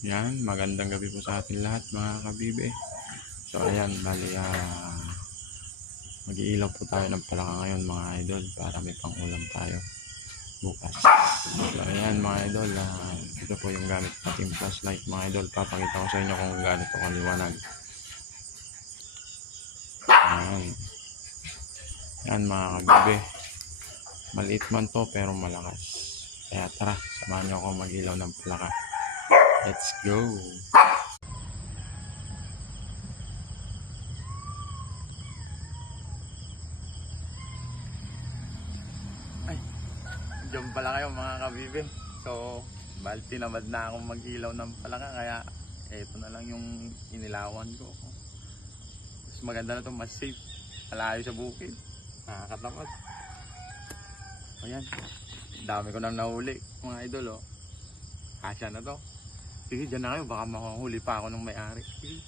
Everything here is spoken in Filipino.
Yan, magandang gabi po sa atin lahat mga kabibe. So ayan, bali mag-iilaw po tayo ng palaka ngayon mga idol para may pang-ulam tayo bukas. So ayan mga idol, ito po yung gamit nating flashlight mga idol. Papakita ko sa inyo kung gaano ito kaliwanag. Ayan. Yan mga kabibe. Maliit man to pero malakas. Kaya tara, samahan nyo ako mag-ilaw ng palaka. Let's go! Ay, diyan pala kayo mga kabibe. So, tinamad na akong mag-ilaw ng palaka kaya eto na lang yung inilawan ko. Mas maganda na to, mas safe. Malayo sa bukid. Nakakatamad. Ayan. Dami ko nang nahuli mga idol oh. Kasya na to. Sige, dyan na kayo. Baka makahuli pa ako ng may-ari. Sige.